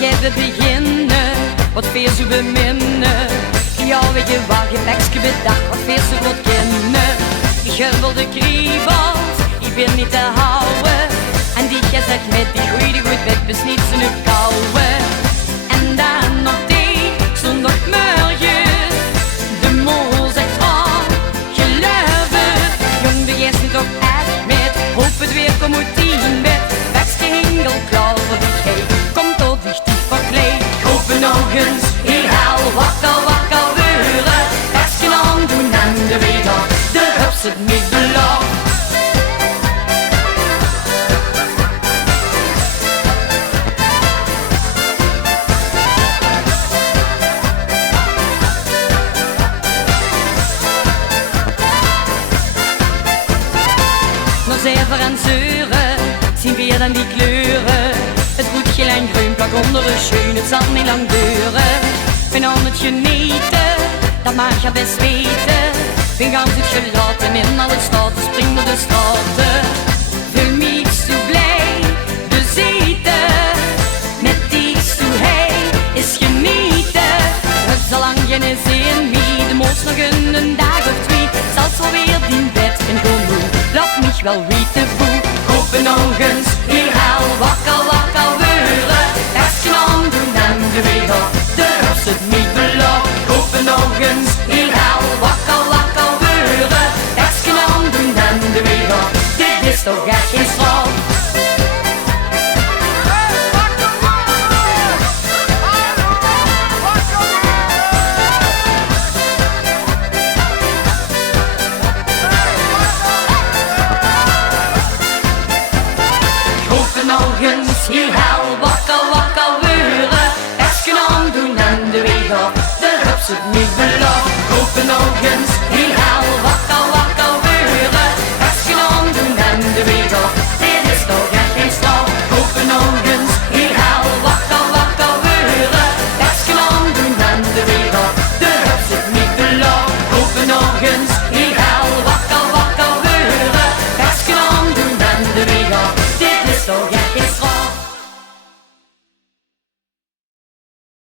jij we beginnen, wat veel zo beminnen. Ja, weet je wat, je bekske bedacht, wat veel zo goed kennen. Ik wil de kriebels, ik ben niet te houden. En die jij zegt met die goeie goed weg, dus niet zo'n kouwe. En dan nog die zondagmorgen, de mol zegt oh, geloof het. Jong, de geest nu toch echt met, hoop het weer komt uit 10 bed. Bekske hingel klaar voor die hey, komt tot dicht verkleed. Open nog eens, hier haal, wakker weuren. Bekske aan doen en de wegen, de hups het niet belang. Zever en zeuren, zien weer dan die kleuren. Het goed geel en groen plak onder de schoen, het zal niet lang duren. Ben aan het genieten, dat mag je best weten. Ben gans het gelaten in alle staten, spring door de straten. Vul me iets zo blij, bezeten. Met iets zo hey, is genieten. Het zal lang geen zin meer, de moest nog een dag of twee. Zal zo weer die bed en gewoon doen. Laat mich wel weten hoe. Open nog eens, hier haal, wakker weuren. Bekske aan doen en de wegen, de hups het niet belang. Open nog eens, hier haal, wakker weuren. Bekske aan doen en de wegen, dit is toch echt geen straf. Hier haal, wakker weuren. Bekske aan doen en de wegen, de hups het niet belang. Open